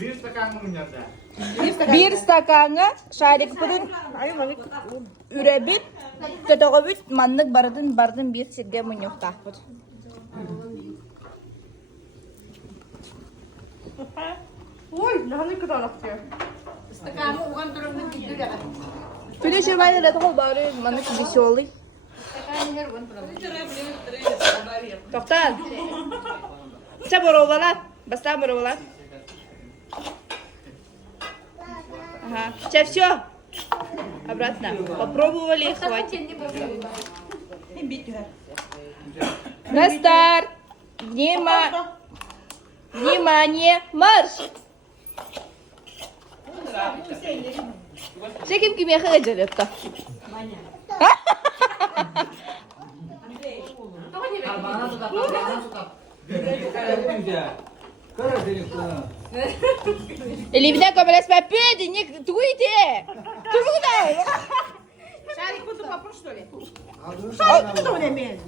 Bir stakan mı minyorsa? Bir stakanı şahidi kıpıdın ürebit kötüğü manlık bardın bir sirge munyuk tahpıd. Tüde şirmayla da tağıl bari manlık dişi olayım. Tohtan. Çab orovalat. Bastan orovalat. Ага. Сейчас все. Обратно. Попробовали, хватит. На старт. Внимание. Марш. Şey kim yakın aceletti? Bana tutak. Elimden kamerası papedi, не туйте. Туда. Шарик буду попробовать, что ли?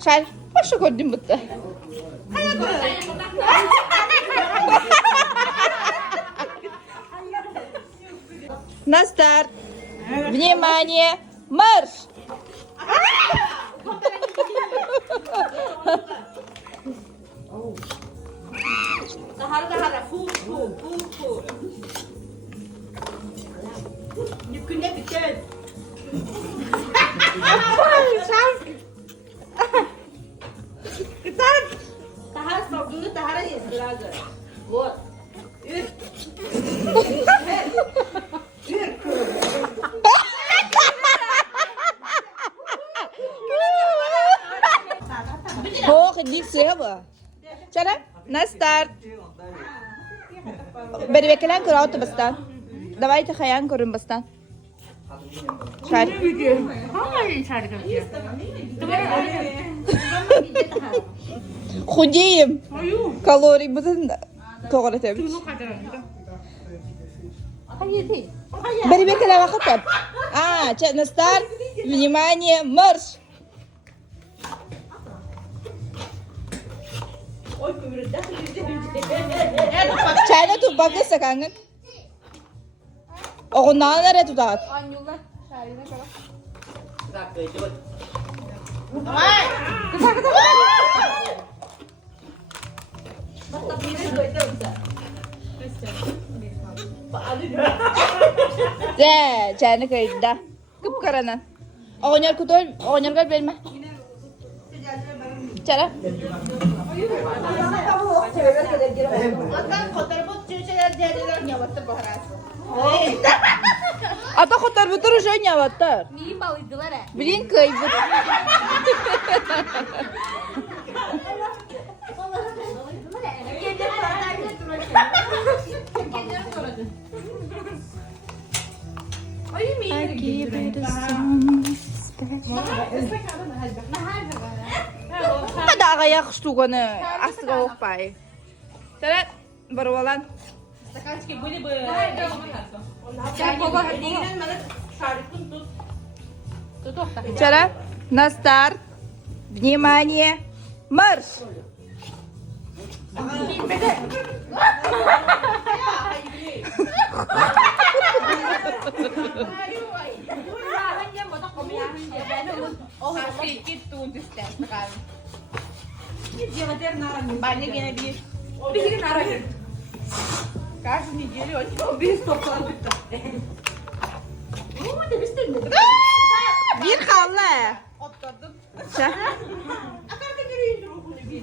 Şer, başa koydum bitti. На старт. Внимание. Марш. Tahara. Fu. Yükünde bitir. Tahara sorduğunu tahara yesin lazım. Вот. Ох, иди сева. Чара, на старт. Бербекелен көр автобустан. Давайте хаян көрün бастан. Шар. Худеем. Калорий бутын тоғыр етеміз. Бербекелен вақыт. На старт. Внимание, марш. Çayda tupaklı sakangın. Oğundan nereye tutat? Çayını kayıtta. Kıpkaranan. Oğunyar kutul, oğunyar kal belme. Çara. Ата хотар бутыр уже не аватар. Neyin balıydılar he? Блин, кайбут. Hadi agaya штуганы астыга оқпай. Çara, барвалан. Стаканчики были бы... Çara, на старт. Внимание, марш. Баня gene bir. Bir gün arayın. Каждую неделю он bir toplandık. Oo, demiştin mi? Bir kaldı. Otladım. Çara. Akarda göreyim ruhunu bir.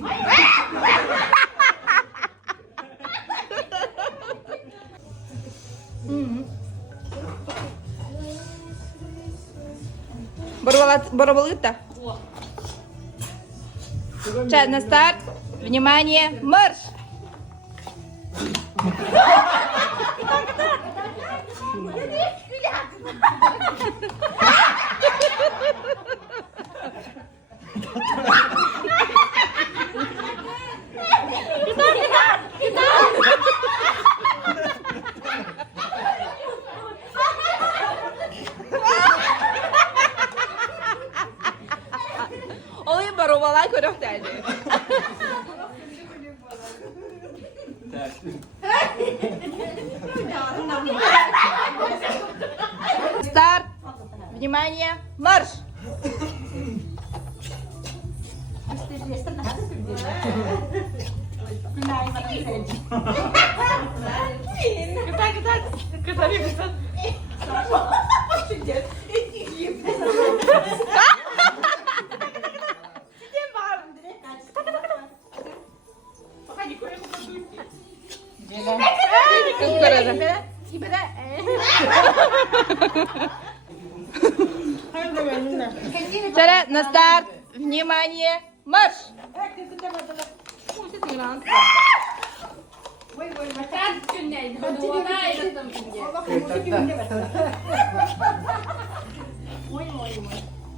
Барабалыта. Чай, на старт. Внимание, марш. Olayım barovalar körük derdi. Старт! Внимание! Марш! Вчера на старт! Внимание! Марш!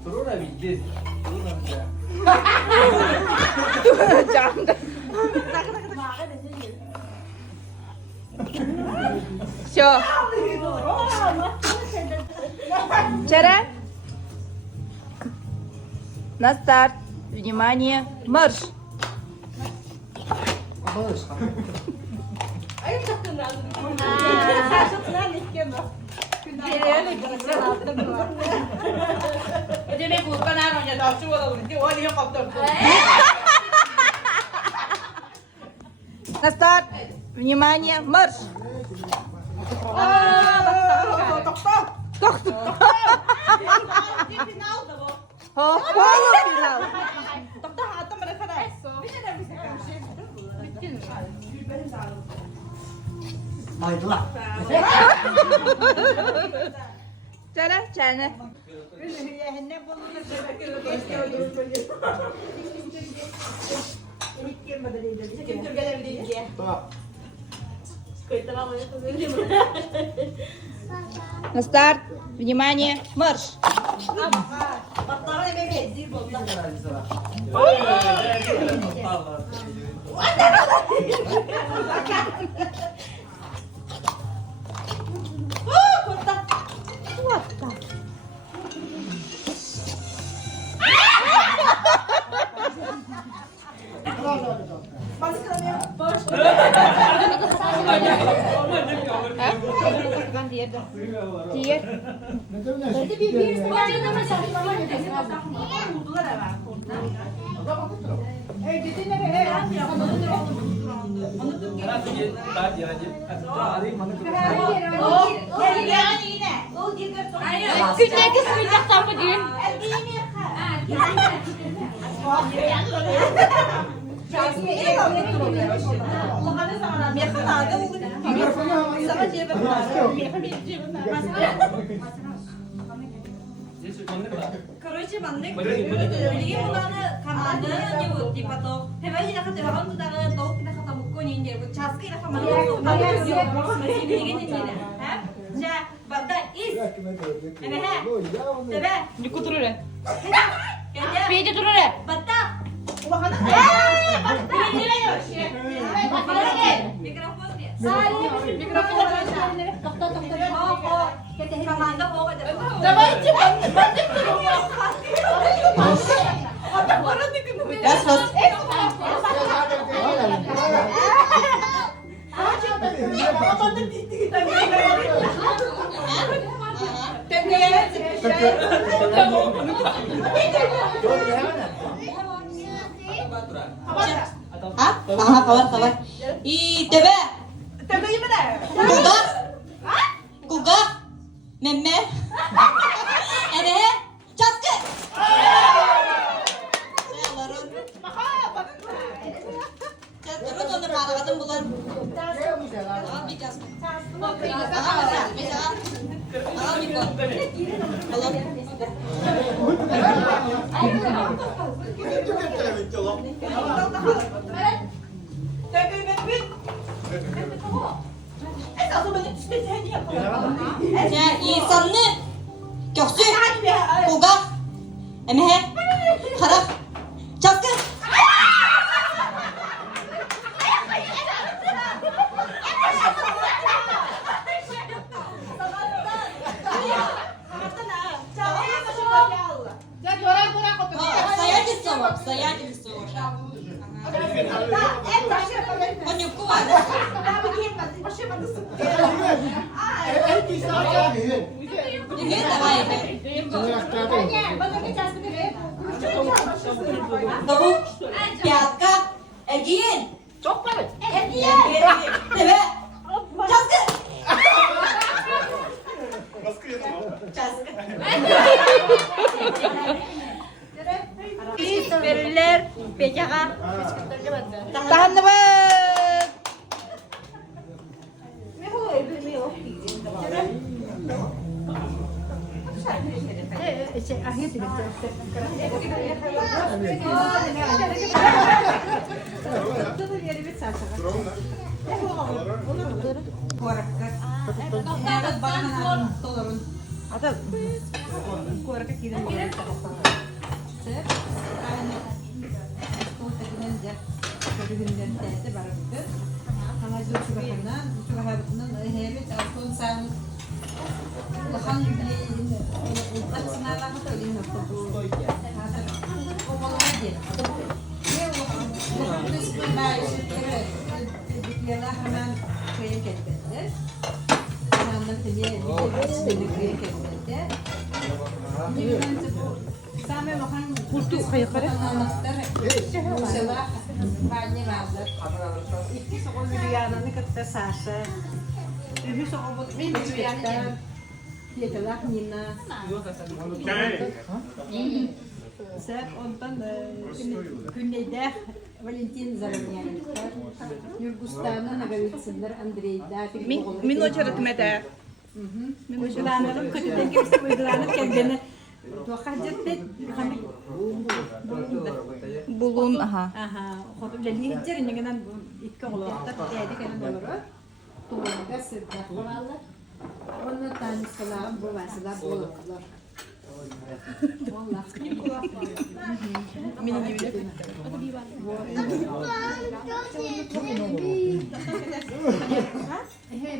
Turun da bitti. Turun da bitti. Camda. Все. Вчера на старт. Внимание, марш. На старт. Внимание, марш. Полуфинал. Haydi Çara, çene. На старт. Внимание, марш. Diğer. Küçük sıcak tapıcı. Короче, манник, лиги муланы камады не вот типа то. Хевай на хате вагон туда то на хата мукко не не вот часки на хаманы то на лиги не не. Ха? Ja, бада из. Эме ха. Тебе. Не кутуруре. Кеде. Пейде туруре. Бата. Бата. Микрофон не. Микрофон. Команда ховады. Давайте Раз, раз. Aha, kawan. TV. Guga. Meme. Ene. Çatkı. Terus onu marahkan bulan. Bir kaz. İnsanlı göksü Guga. Emehe. Karak. Çatkı. Стоять и совок. Con nhục của bạn. Những biết là vậy. Đâu? Chặt cắt. Em yên. Em yên. Để bé. Chặt. Verirler. Pekala. Tahan naman! Sen ondan Güney'de Valentin Zaranyan'da Yurgustan'ın Nagavitsinler Andrey'da Min очередь mete. Uygulanalım kötüden kimse uygulanıp kendini Tuhacet Bulun, aha. Aha, hobi leli hiccer ingenen ikka olakta dedi kenen doğru. Tuğlaga sırda. Onun tanıştılar bu vasılar bulurlar. Vallahi. Mini gibi de.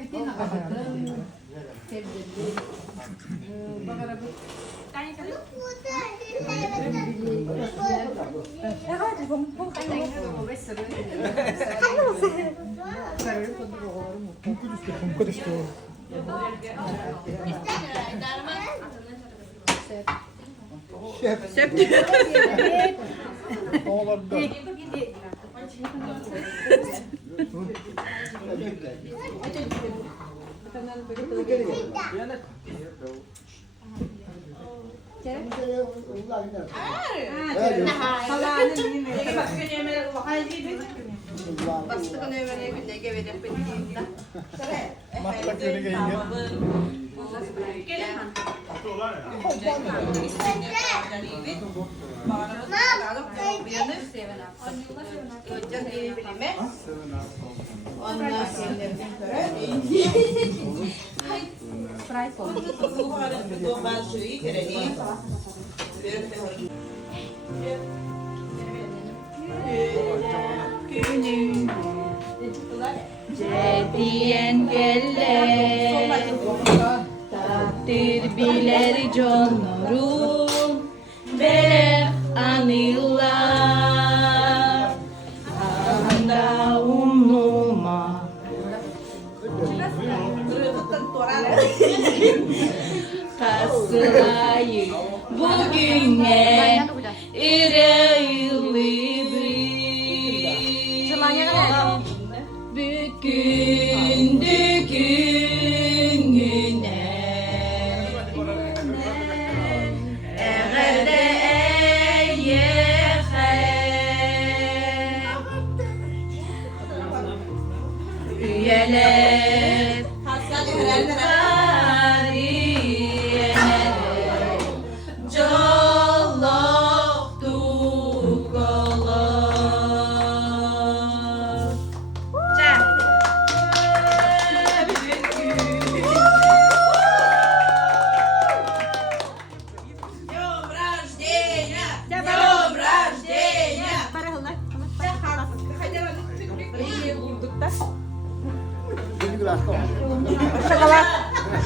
Bütün ağabeyler tebdili. Bagara bu. Cediyen gelle takdir biler canlarım Berek anılar anda umnuma Kasılayı bugüne İreğli bir Bugün gününe Eğer de üyeler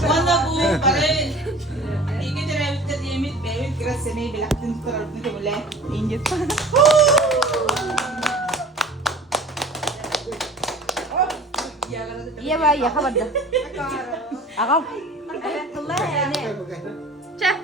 Wanda bu pare. Ini kita dapat yemek, Kira seni bilaktin tarafını kemule. İngiliz. Iya ba, iya kabar dah. Akal. Cah.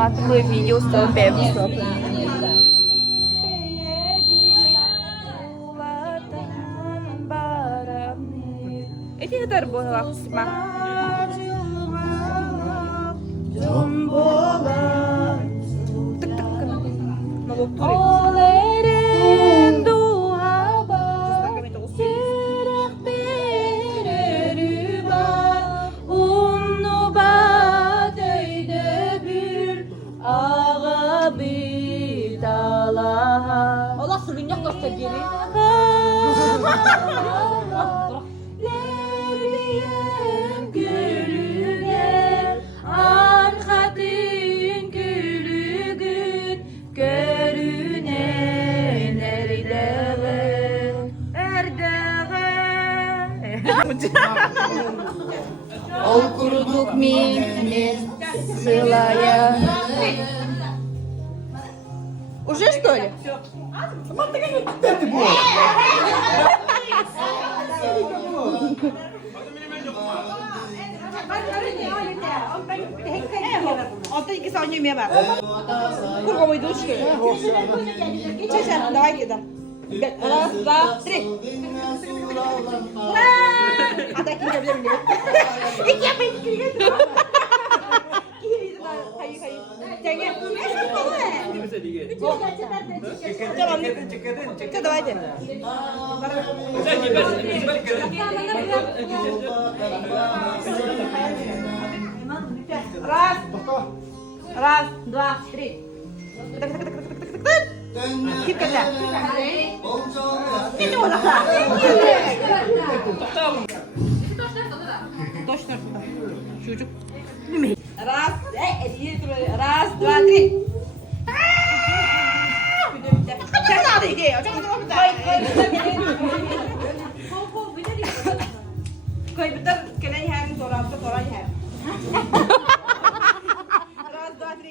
Матовое видео с певцом. Эти kadar bu vakısma. Tık tık. Allah sürünyak göster geri. Ol kuruduk mi sılaya. Уже что ли? Altta 2 saniye yemeğe bak. Kurbamayı da uçtu. Çeşen, давай кида. Раз, два, три. Ata kim yapabilir miyim? İki yapayım, iki yapayım. Hayır, hayır. Cengiz. Tamam. Çek, давай de. Раз. Раз, два, три. Kim kata? Kim ola? Точно. Çocuk. Раз, раз, два, три. Sen de hadi. Koy bitir kenai hem torapta toray hem. Раз, два, три.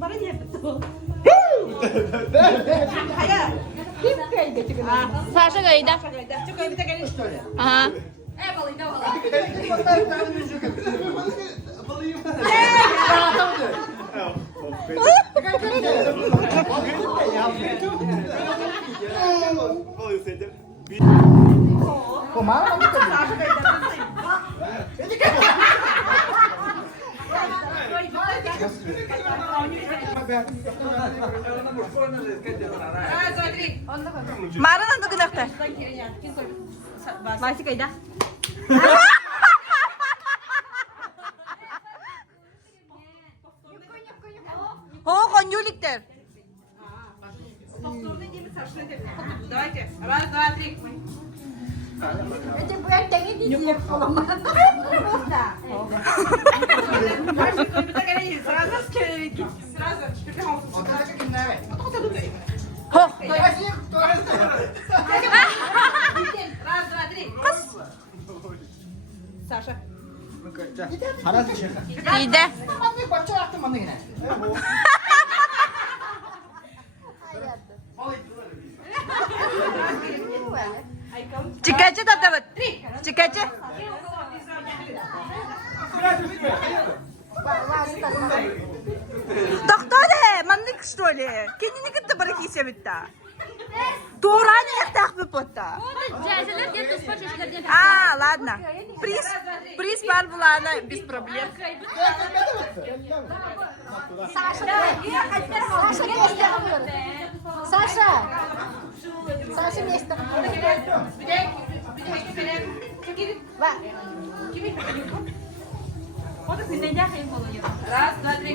Bana niye betul? Hayır. Kim kaydı çıkıyor? Sasha kayda. Çıkıyor bir tek elini söyle. Aha. Mara nanti kena dokter. Masih kayda. Oh, konjuliktir. Давайте. Раз, два, три. Это будет тянуть денег. Сразу. Ho. Саша. Хараад ших. İyi de. Çıkacı da evet. Çıkacı. Доктор, маннык что ли? Kendini gitti bırakıysa bitti. Doğru ne takip etti? Cəzələr deyir, tuz paçeşlərdən. А, ладно. Приз var bulana без проблем. Саша! Саша место. Раз, два, три.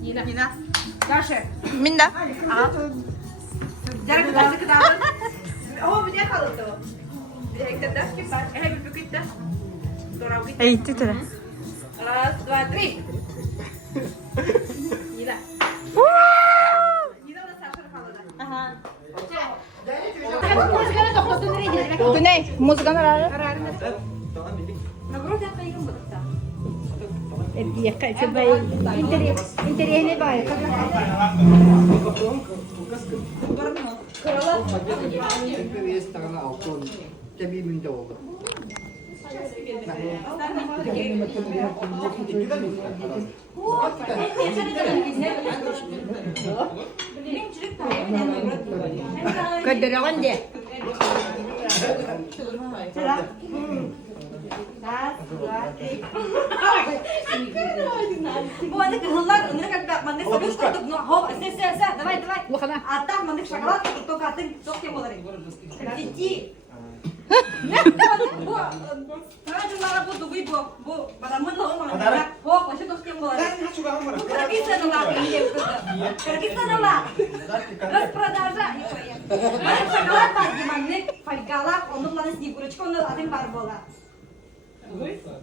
Нина. Даша. Minda. Jarang kita ke dalam. Oh, punya kalau tuh. Dia ikut dah, kita. Bir bukit dah. Dorang bukit. Ey, titre. Раз, два, три. Nina. Nina da Sasha kaldı. Güney, muzgan ararı. Nagrod yapmayı unuttum. Интерьерне бай. Есть сторона алтон. Tabii münde oldu. Көддөрөгөн де. Bu anne kızlar önüne kadar manne sabış koyduk. No, hop, sen, давай. А там manne şokolad koyduk. Tok atın, tok kim olur? Gitti. Ne? Bu, Rajulara bu dubi bu. Bana mı lan mı? Hop, başa tok kim olur? Kırgızstan'a la diye kızı. Kırgızstan'a la. Распродажа. Şokolad var manne. Falgala, onunla снегурочка, onunla adım var bola.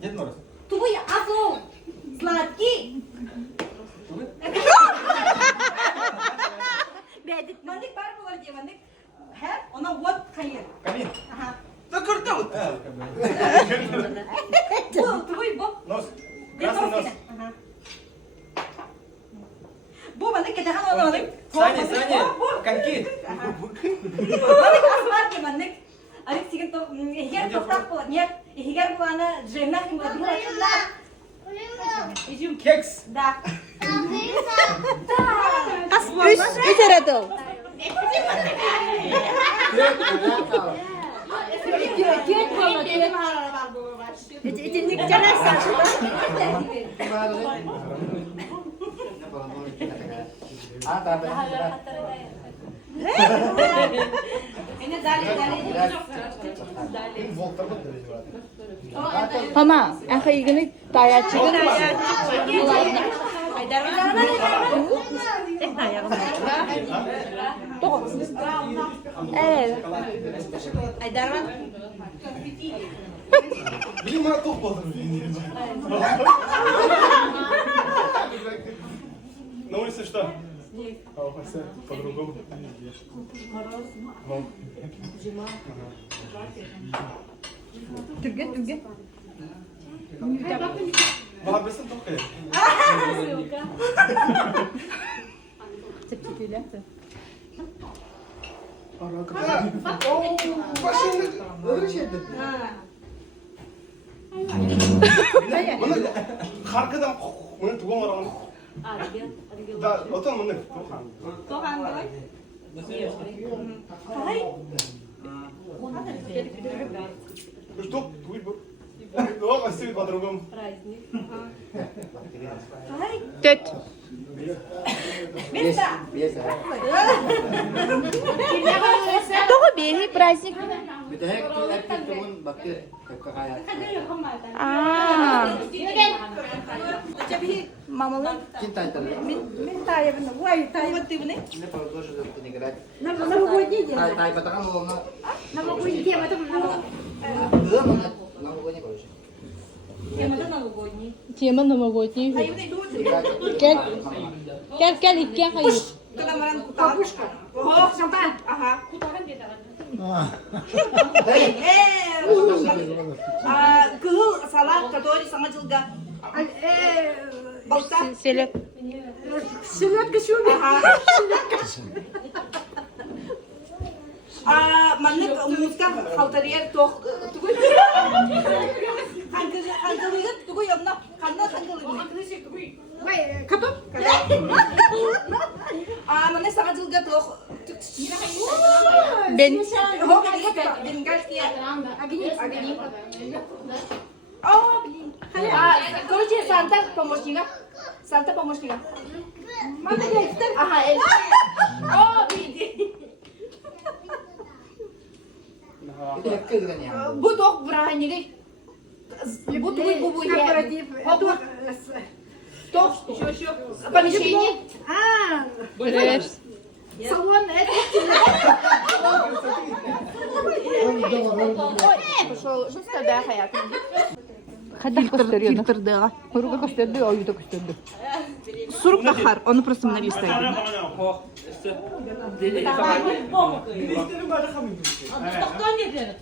Ded Moroz. Твой ослов сладкий. Бедит. Манник бар болар ди манник. Хэ, она вот хайыр. Камин. Ага. Да круто. Бу, твой бу. Нос. Бед Красный нос. нос. Ага. Бу манник кете хан она манник. Сани. Коньки. Манник асмарки манник. Арик сиген то егер тофрак болар. Нет, егер бу аны жемнак им болар. Изюм. Keks. Да. Üç aradıl. İçinlik canas Sasha. Ah, tá bem. Ini dale. Voltamos derece. Ama ahıyını dayatçıgın. Evet. Видимо, топ olur. На улице что? А у вас по-другому. Мороз. Зима. Türgün. Bağırmasın top kaya. Başını öyle şeydi. Bunu karkadan bunu tuğum var onu. Da otan bunu. Tohan bolak. Что? Твой был. Ну, а себе по-другому. Dört. Место. Doğru bir prazdnik. Bir de hep tuğun baktı. Hep kaya. Aa. Mamalı. Kim taytalı? Min tayo na. Why tayo motivo ne? Ne продолжили это играть? Новогодний день. Тай потому что Новогодний день. Это новогодний короче. Темада новогодний. Тема новогодний. Tayo na ito. Gel iki hayır. Kalamaran bubушка. Oh, шампан. Ага. Kıhıl salat katori sana cılga. Balta. Selek. Селедка шуми. Manlık muska haltariyer toh. Hankalıgı tugu yamna. Kanna hankalıgı. Каток. Manlık sana cılga toh. Ben. Ho benim gaskiya. Короче, Санта помощника. Санта помощника. Ага, bu dok brahaniga. Bu tuй bu ya. Dok şu помещение. Evet. Салон это. Фильтрдыга. Рука көстөрдү, ою да көстөрдү. Сурук тахар, onu просто мына листайдым. İstedim böyle kamıyım. Toktan getirelim.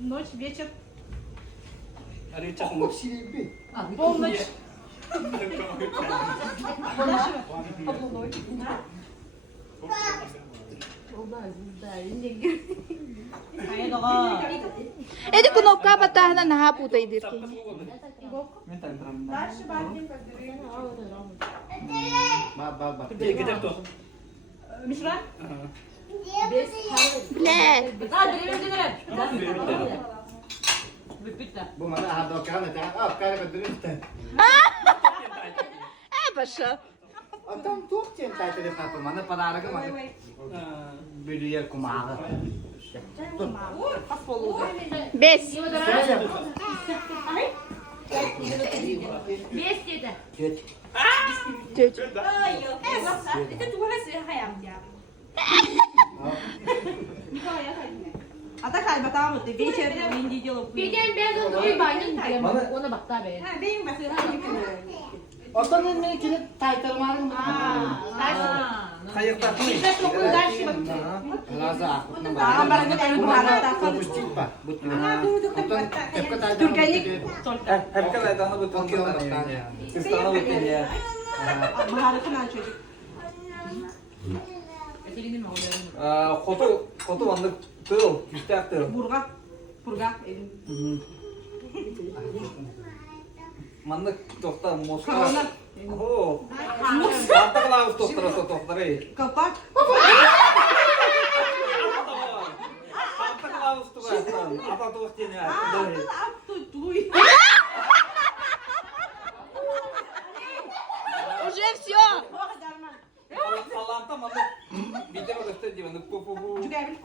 Ночь, вечер. Полночь. Эди кнопка батахна наха путайдыр. Мишра? Блядь. Bu mana ada kan ta ap kare ka dürüst. Баша. Adam çok cinta tele kapı mana parara ka mana. Biliyor kumağı. Бес. Вместе это. Geç. Это твоя hayam ya. Ata kalba tamam mı? Вечер. Hindi делал. Beden ben de duy bayın ona bak tabi. Benim mesela. Otanın mı ki taytırmarın mı? Laza akut nama. Ambarın da benim buharata. Bu çipa. Bu çipa. Otan tepka taytırmarın. Türkenlik. Hep kadar tanı bu tanı ya. Kız tanı bu ya. Maharatın an çocuk. Foto bandık tığıl, işte tığıl. Burga. Burga. Evim. Mandık tokta Moskova. Korona. Oo. Santa Claus toktarı. Kapak. Santa Claus toktarı. Ata toktarı ya. Уже все. Salanta mandık. Bir de bak işte diyor. Bu. Juga evim.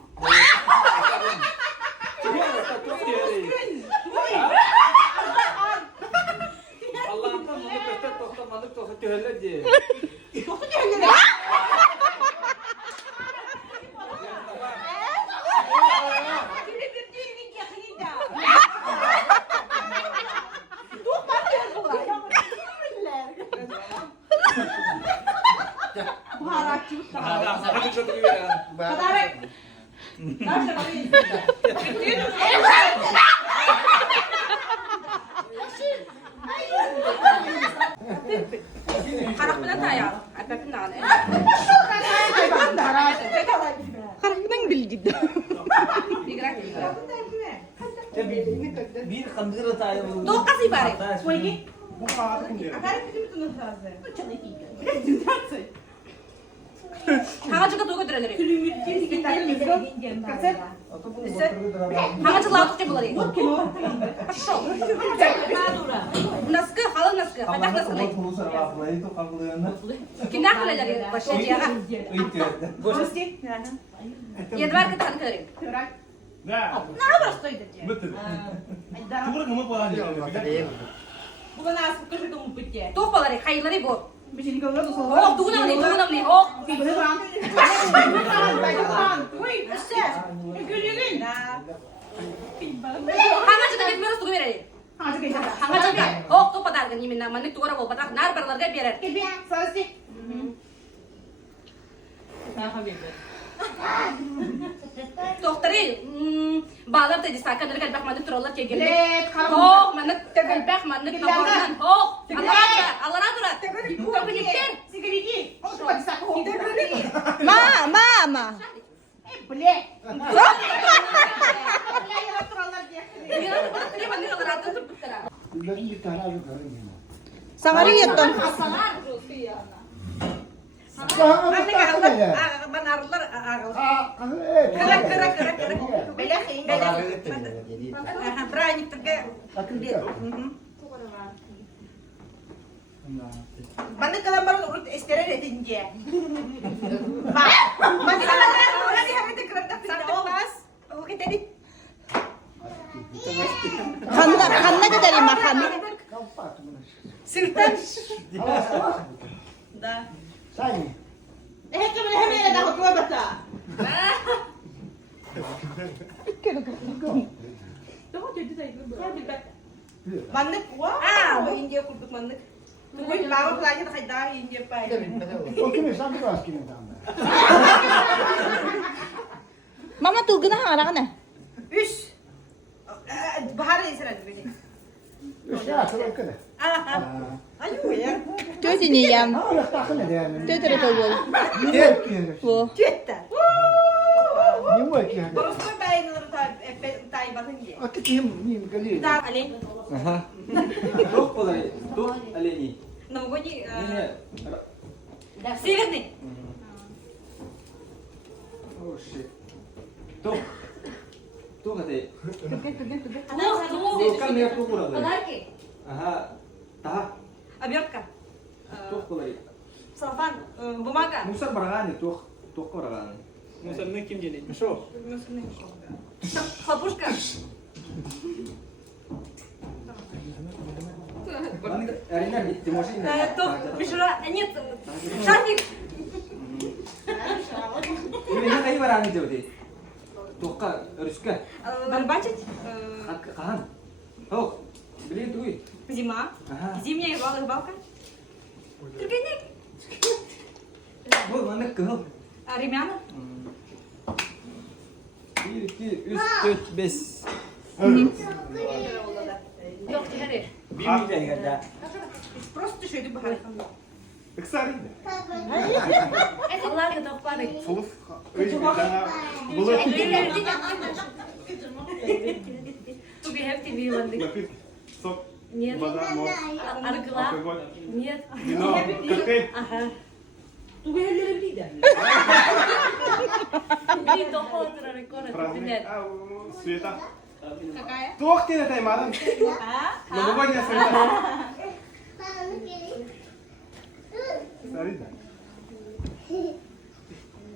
Salanta mandık işte mandık toktarı diye. Buharatçı. Hadi çok iyi ya. Kadarek. Nasıl bakayım? Karak bana tayar. Apapın da ne? Karakның билдиди. Bir kandıra tayo. Dok kasih bare. Koyki. Bu kadar kim diyor? Akarek bizim tunus lazım. Hangi juga tuh keterangan? Kaset. Hangi laut ke boleh? Naskah, halal naskah, katak naskah. Kinah kalau dari bahasa Jawa. Ya dua kita kering. Ne? Nah, bahasa itu aja. Betul. Tuğra kama falan diyor. Bukan asal kerja kamu pecah. Tuh kalau dari kailan ibu. Oh, tunggu nih. Oh, hangat juga kita harus tunggu beri. Hangat juga. Oh, tuh patar kan ini nama nih tuh orang patar. Nar perlar gak biar. Doktori, bağlar dedi sakın öyle kalbak mandık turallar ki geldi. Evet, karam. Oh, mandık kalbak mandık tabandan. Oh, Allah razı olsun. Çok gittin. Sigariki. Hoş hadi sakın. Mama. Bile. Ben bir tane alıp göreyim. Sangarı yattan. Daha Ben de takıl ağırlar. hele. Ben ağırlar. Evet. Kırak. Bele xeyim. Pranik tırge. Takıl bir. Ben de kalambarın urut isterer edince. Bak. Ben de kalambarın urut hem de kırak da pas. O kitedi. Kanına gidelim makanı. Kapat bunu. Sırttan. Da. Sen. Hep de hemen de hotla bata. Mandık. Bu ince kurduk mandık. Bugün bağlı plajı da kayda ince pay. O kimi sen bir askine tamam. Mama tuguna hara kana. Üç. Bahar esiradi beni. İşte akıl okula. Ayu ya. Töti ni yam. Ha öyle takıl hele yani. Tötürü tolu. Niye ki? Bu. Tüette. Niye bu ki? Terus gue bayar menurut tay batang dia. Akı kim kali. Tar Ali. Aha. Tuh kolay. Tuh aleni. Nama gue ni. Ini. Sigat nih. Oh shit. Tuh. Tuh kate. Tuh kan ya tuh kurang. Kadar ki. Aha. Tah. Обертка. Tuh kolay. Салфан. Бумага. Musar barangan tuh. Tuh barangan. Musa'nın kim geliyor? Şu. Хлопушка. Arina di mosin. Тух. Мишура. Нет. Шарфик. Ini kayu barangan jauh deh. Tuh kak harus kah? Барбачить. Kahan. Oh. Beli tuh. Зима. Aha. Зимняя рыбалка. Тургенек. Bu mana kau? Ремяна. 1, 2, 3, 4, 5. Yok hadi. Bir milyon kadar. Просто şöyle bahar. Kısa değil mi? Allah kadar var. Soluf. Öyle bir tane. Bulu. Tu bir hep TV landık. Lapit. Sok. Нет. Bada mor. Argıla. Alkol. Нет. Vino. Kakay. Aha. Tu gue hele bida. Bir topu oturarak konu. Prazdnik. Dinle. Sveta. Какая? Tuh kena tay malam. Lumubanya Sveta. Sarida.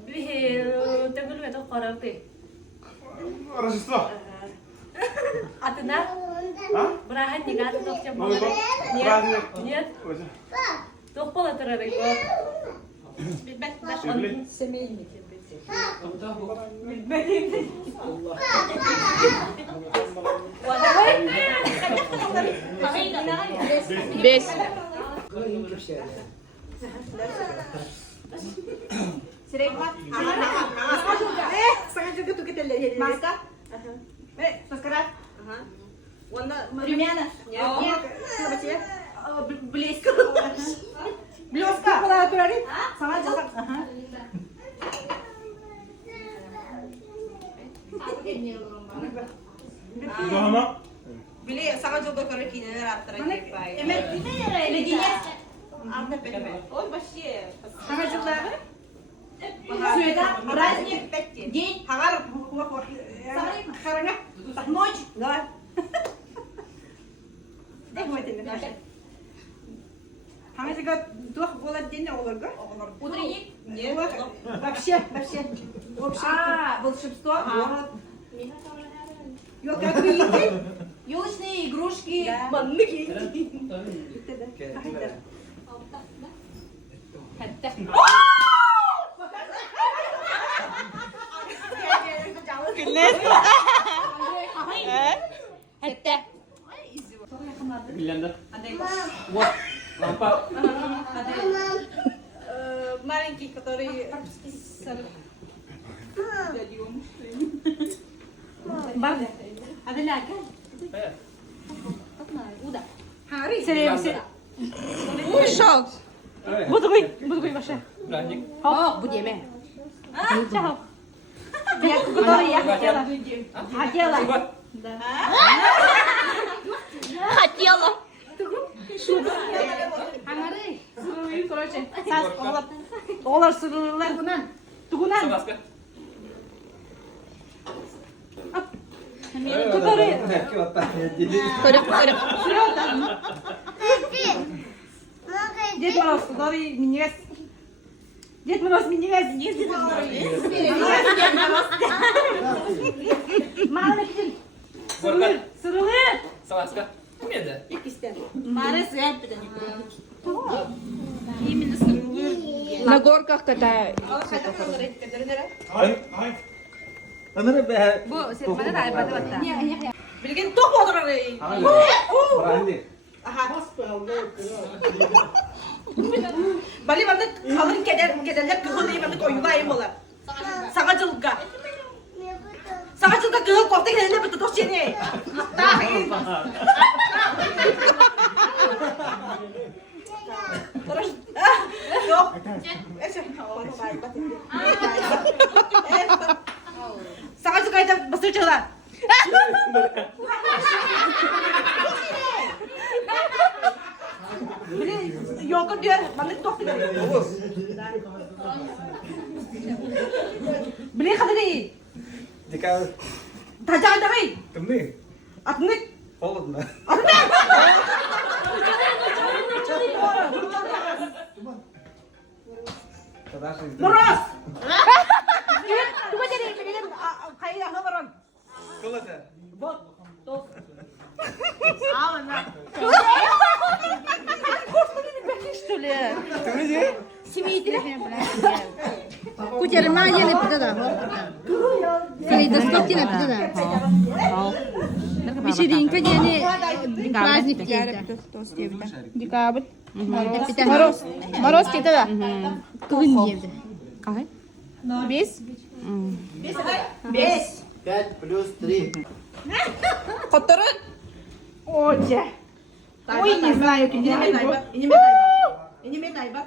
Bir tegul ve topu karartı. Rajistro. Atına Ha? berahan juga tok coba. Mau tuh? Prazdnik. Нет. Oja. Topu oturarak konu. Şöyle. Bes. Sirema. Sangat juga tuh kita lihat. Maska. Maskara. Warna Ремяна. Нет. Apa sih ya? Блеска. Блеска. Kalau turari. Sama aja. Dohama. Beli sangat juga kalau kini rata rata. Emet ini leginya. Ой, вообще. Sangat juga. Света, праздник, день, хагар, харага, ночь, да. Эх, мы тебе наши. Хага juga дух голод день olur ga? Утренник? Нет. Вообще. Волшебство, город. Yok, как вы едите? Елочные игрушки, банныки. Güneş. Hatta. Bilanda. Ada Wah. Apa? маленький, который Бар. Аделяка. Хари. Ушел. Буду başa. Oh, bu yeme. Чао. Я куда я хотела. Хотела. Хотела. Ханары. Сырылıyım короче. Сас олар сырылırlar. Тугунан. Согласка. Который. Kırık kırık. Дед Мороз, который минес. Дед Мороз минес. Мама için. Горка. Сырылır. Согласка. Умеда. Мары свет. На горках катаю. Hayır. Anladın mı? Bu setmana da ayıptı hatta. Bilgin top olur orayı. Parayı. Bali bende kalın kederler kıhılayı bende koyulayım olar. Sağacılıkka. Sağacılıkka kıhıl korktu kendine bir tutuk seni. Terus, yok. Sağacılıkka da bastır çalar. Yok diyor, bana top diyor. Beli kaderi. Jika Tajak dari. kemih, Atnik. hold na. Moros. Tunggu jadi, pengen kayak apa Kalau ada. Bot. Top. Что ли? Kemih Kucherma yene pida da. Калейдоскоп на пida da. Вечеринка yene праздник Декабрь. Мороз. Мороз кете да. Кыгын евди. Кай? Бес? 5 plus 3. Которых? Оце. Ой, не знаю, Ini men naibak.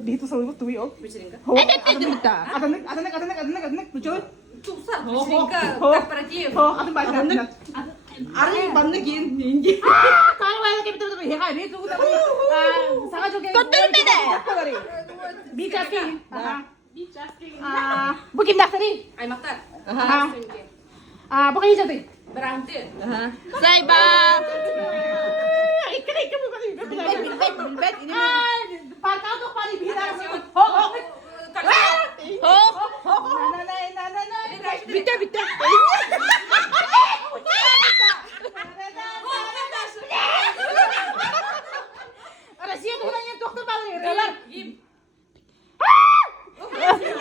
Dito sa ulo tuwi oh. Ada nek lucu. Susah, вечеринка, корпоратив. Ada banyak. Ari banyak ini. Kalau yang kita betul ya kan itu udah. Sangat juga. Kotor beda. Bicaski. Bu kim daktari? Ay maktar. Bu kayak jadi. Berhenti. Sayba. İkram bukan ini. Bet ini. Parkau tuh paling bilang. Hok. Bitti bitti. Россия tuh nanya dokter paling.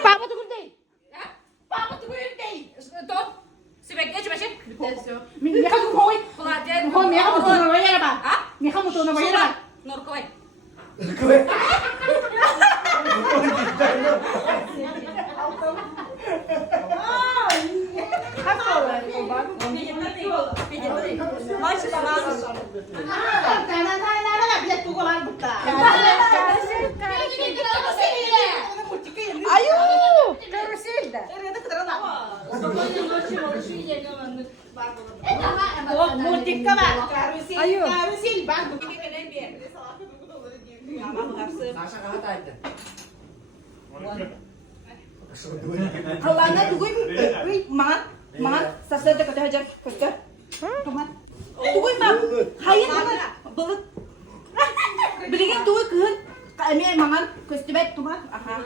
Papa tuh gede. Papa tuh gede. Top. Sebeknya cuma sih. Mereka tuh mau. Pelajar. Mereka tuh mau bayar apa? Hah? Mereka mau tuh bayar apa? Norkoy. Ayo. Karusil dah. Mutika bak. Karusil. Karusil bak. Halana tugoy man sasa da kata hajar kata. Kaman. Tugoy man. Hayır man. Balık. Bilgin tugoy kın. Kami mangan kustibet tuman. Aha.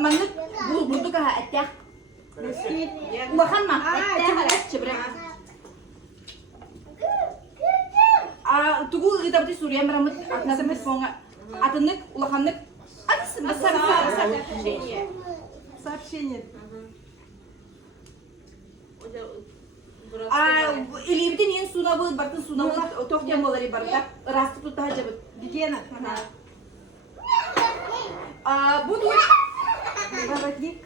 Manut butuh kah atak. Makan mah. Atak harus cebra. Tugu kita berarti Surya meramut akna sampai songa. Atınık, ulakanık. Anısın. Сообщение. Илибден ен сунабы, бартын сунабы, тоқтен болары барда. Расты тұта жабы. Дикена. Буду. Воротник.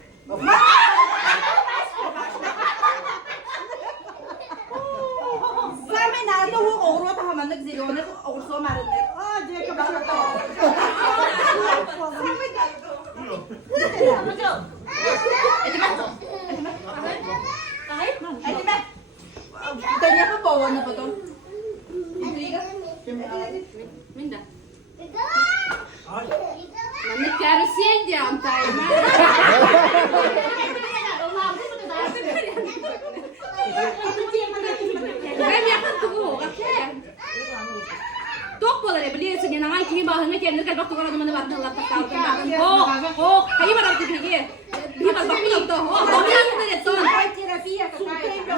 Самый надо у рота хаманок зеленых, а у сомарных. Девка башка. Это не попало потом. Интрига. Minda. Nanti karusel dia antai. Ben yakın tuğu. Tok boleh beli seni nangai kimi bahane kendine kalbak tuğu adamını vardı Allah takal. Oh, hayır var artık peki. Bir bak bakma da. Oh, bakma da ton. Терапия какая-то.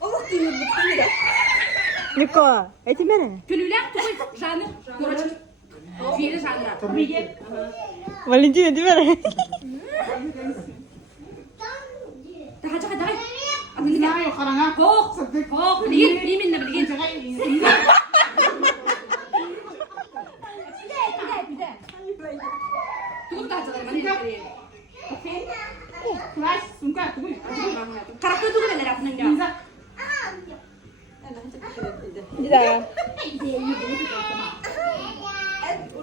Allah diyor bu ne? Niko, eti mene? Gülüler tuğu janı. Koracak. Fiili janı. Valentina eti mene? Daha çok daha. Adını ne? Hok. Hok. Bilgin. Minna bilgin. Tuğ daha çok. Karakter tuğ neler yaptın ya? Tidak ya.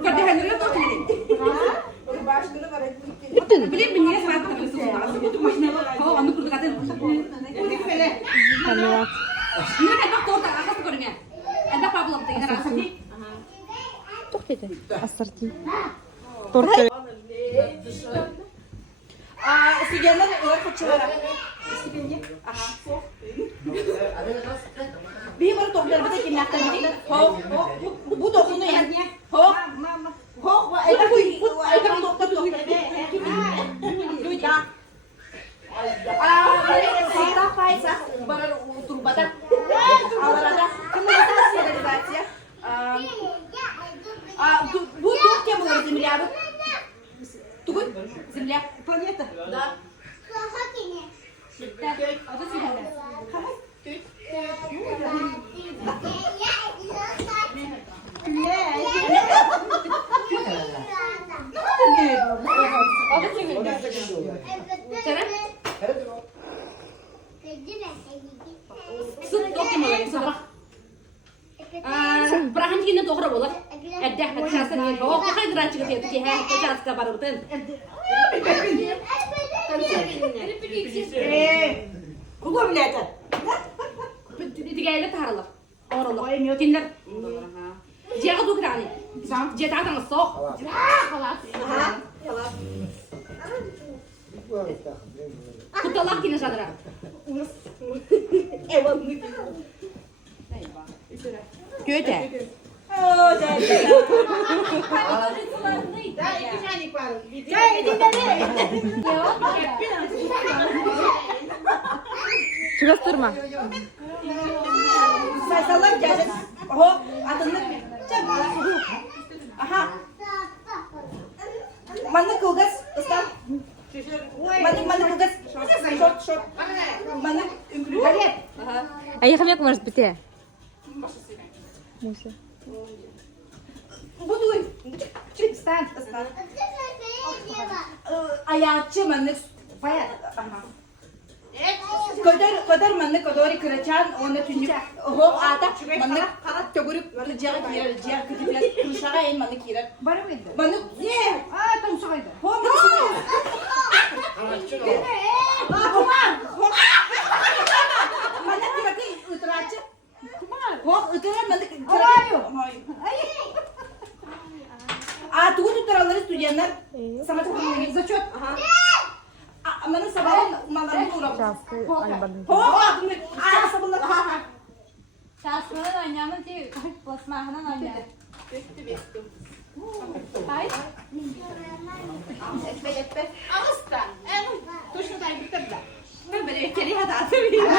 Kerja handalnya tuh gini. Beli beli serat tapi semua. Oh, anu perlu katen. Tanıvat. Ini kan bak torta akas tukarnya. Ada apa belum tinggal rasa sih? Tok dedi. Asarti. Torta. Офигенно, ой, почему? Bir var toplar bir de kimler tabii. Bu dokunu ya. Ho. Ho. Ayıp doktor doktor. Duyda. Saya Faisal baru turbada. Awalnya kemudian sterilisasi. Bu doktor mu var Земля? Tugun Земля планета. Да. Sık doktor olay sabah. Berahan kini doktor bolak. Ada hasilnya ni. Oh, kakak gerak juga dia tu kaya kerja sekarang baru tu. Kugu bilete. Tiga ile tarla. Oralı. Kinler. Jaga tu kerani. Jeta tang sok. Halas. Yalan. Kutalak kini sadara. Evanlık. Köte. Oh, jadi. Çıkastırma. Masalah jadi. Oh, adını. Aha. Mana kugas? Ustaz. Mana kugas? Short. Mana? Ümrüye. А я хомяк может быть. Муся. Budur. Stand. Ayakçı mana? Faya. Kadar mana kadar kıracağın onu tünük. Ho ada mana çoguruk kıracağın kıracağın kıracağın kırışağa en mana kirar. Var mıydı? Mana ne? Tam soydu. Ho mana? Mana kıraki utraçı? Ho utraçı mana kıraki? Tunggu utaraları studiyanlar. Sama çabuk zachot. Mana sabahın malamı uğram. Ho adını. Sabahlar. Şahsının oynayamın değil, basmağının oynayamın. Hayır. Ağustan. Точно так bitirdi. Ben böyle ekeli hata atabilirim.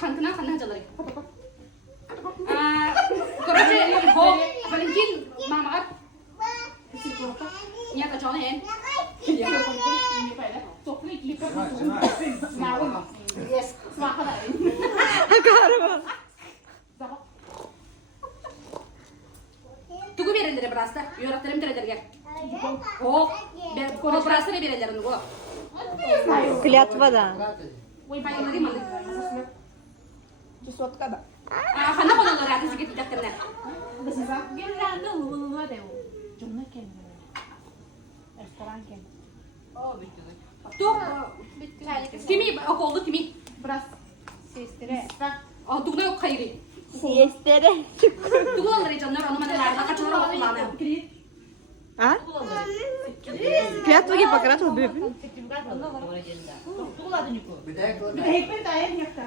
Kantına kanına jalan. Korece ho Valentin mama. Nya ka chone hen. Ya ko ko ni pa la. Tokli ki pa. Yes. Sma ka da. Tugu verenlere biraz da. Yoraklarım terelerge. O. Kono biraz da verenlerin o. Клятва, да. Oy payınları mı? Sotka da. Hana konuları ateşi getireceklerine. Güllendi ululuğa de o. Cumla kendine. Restoran kendine. Tu. Kimi okuldu kimi? Biraz sestere. Tugu da yok hayır. Siestere. Tugu onları canlar anlamadılar. Kaçırır okullarına. А? Клятва ги покрасил беби. Bir de Bir de hekmet ayet yakta.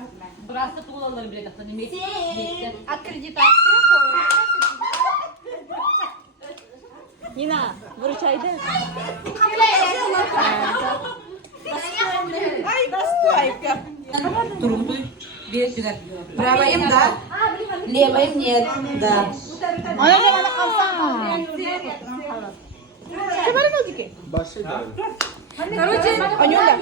Burası tuğlaları bile kaptanı. Аккредитация koyuyor. Нина, выручайды. Ay достоинка. Правоем да. Левоем нет. Да. Она же надо қалса. başlayalım. Короче, Анюля.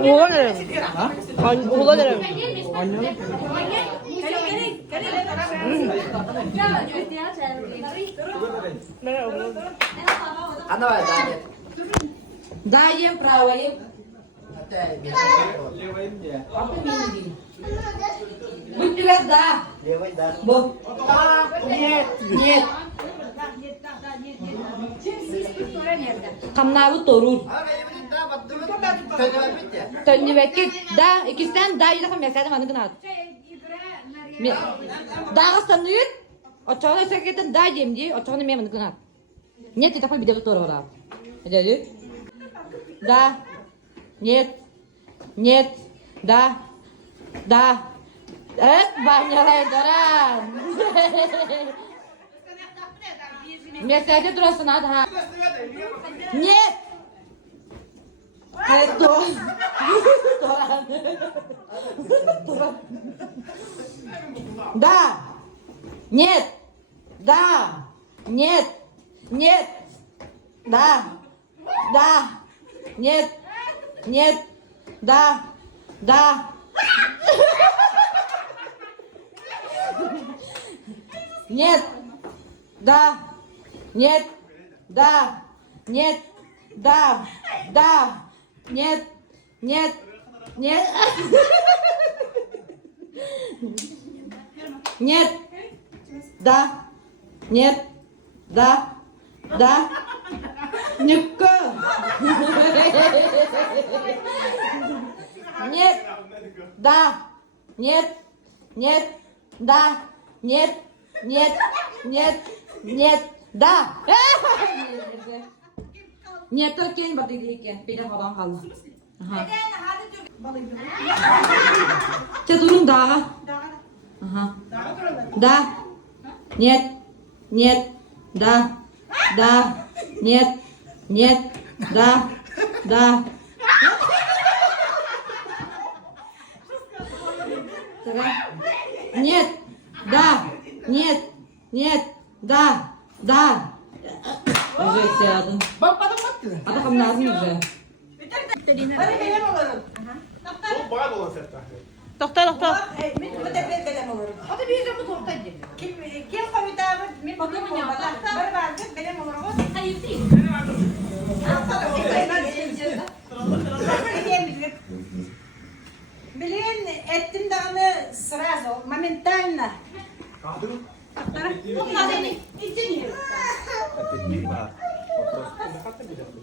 Oğlan ararım. Oğlan ararım. Ana var daha net. Даем, правоем. Hatta bir Levayım diye. Будь привет, да. levay daha. Бог. Нет. Нет. Камнавы торур. Ama yemin daha battım. Tekrar bitti. Төннебекке да, икистен да йдахым ясадым аны гына. Дагы станует. Очоны секетен да дем ди, очоны мен аны гына. Нет, это по видео торора. Идели? Да. Нет. Нет. Да. Да. Банялай даран. Месяде durasın hadi ha. Нет. Hayır doğru. Да. Нет. Да. Нет. Нет. Да. Да. Нет. Нет. Да. Да. Нет. Да. Нет. Да. Нет. Да. Да. Нет. Нет. Нет. Нет. Да. Нет. Да. Да. Никто. Нет. Да. Нет. Нет. Да. Нет. Нет. Нет. Нет. Да. Нет, только не буду идти. Пойдем в банк. Ага. Сейчас урун да. Ага. Да. Нет. Нет. Да. Да. Нет. Нет. Да. Да. Нет. Да. Нет. Нет. Да. Да. Уже сядем. Adam lazım bize. Oğlum bana dolan sefer. Toxta, toxta. Kim komitası? Bir vardı, benim olur mu? Hayır değil. Блин, ettim damı сразу, моментально.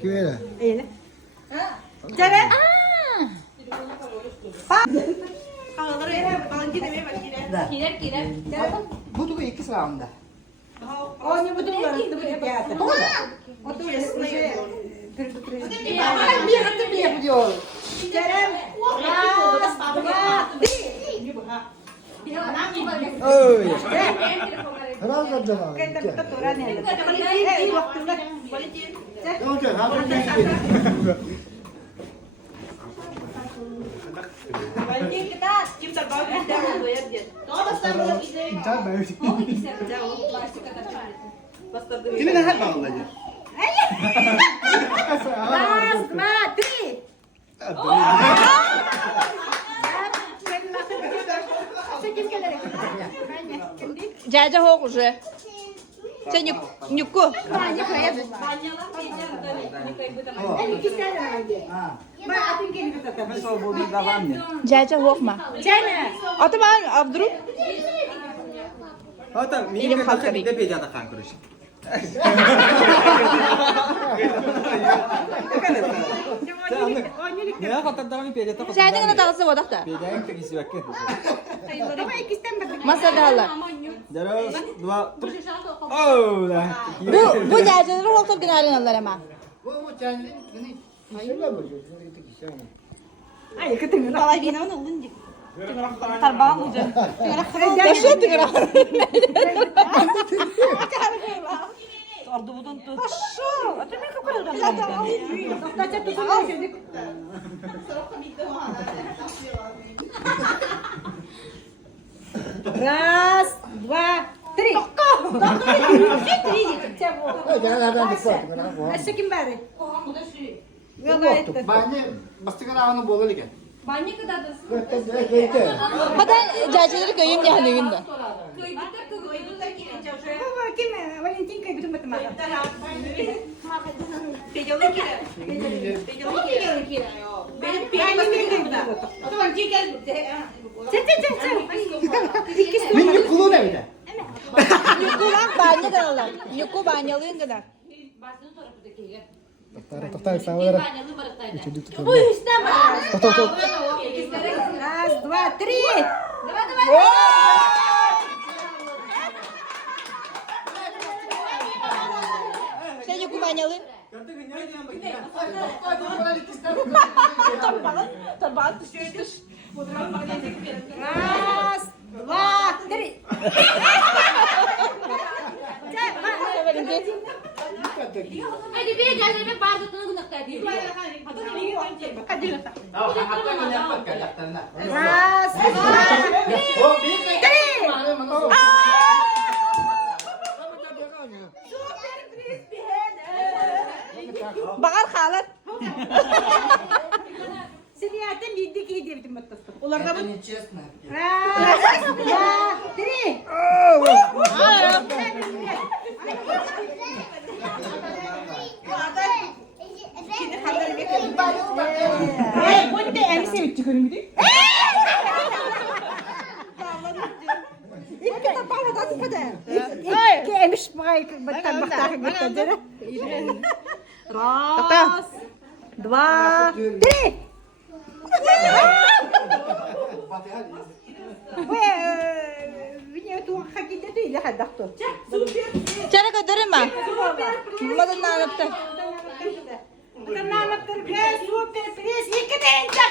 Güvene. Ceren. Bu da iki sıramda. O не буду говорить, что будет театр. Вот уже Bir yapıyor. Ceren. Раз, два, три. Oy. Herhalde canım. Какая-то турания. Okey, hadi. Валентин, kita kim terbang kita bayar dia. Todos estamos aquí. İnter ben. Kimi ne her bağlayacak? Раз, два, три. Дядя Хок уже. Це Нюку. Banyalar kayacağım hani kaybı da. Mesela bu bir devam ne? Дядя Хок ма. Аты бан Абдуру. Hatta İlim benim halkı kadar değil. de pejada kan kuruş. Ya hatta da bir pejada. Sen de ne tağısı var da? Pejada tekisi bakın. Masa dağlar. Terus dua. Oh lah. Bu dядяları Hok'ta günahını alırlar ama. Bu kendini hayırlı mı? Talay bina onu ulun dik. Tarbağım hocam. Yaşıyor tıkıra. Ordu budun tut. Aşağı. Atı ne kadar da. Doktaca tutamıyor şimdi. Раз, два, три. Jangan dikot. Nasıl kim bari? Banyak pasti kan awan boleh kan. Banyak kadar da. Hatta dядяları köyün yahlığında. Kıyıda girince şöyle. Baba kim? Valentin kaybettim matematik. Pecalı kira. Pecalı kira. Benim pecalı kira. O zaman gel. Minyak kulu ne bir de? Nüku lan banyo kanalar. Nüku banyalığın kadar. Taktar sağlara. Bu istemem. Раз, два, три. Sen Nüku banyalı. Tabağı düşürdü. Раз, два, три. Hadi bir gelene bardaklarına gıdakta değil. Раз, два, Oh, bir Bakar halat. Seni yerden bildik iyi diye bitim battasın. Onlar da Это нечестно. Раз, два, три. Bu da en sevdiğim çıkıyorum bir İlk de bana da pada. İlk emiş bay baktan baktan baktan. Раз, два, три. Меня эту хаките ты или хадахту? Sana kadarım ben. Madan nanapta. Супер пресс, iki deyince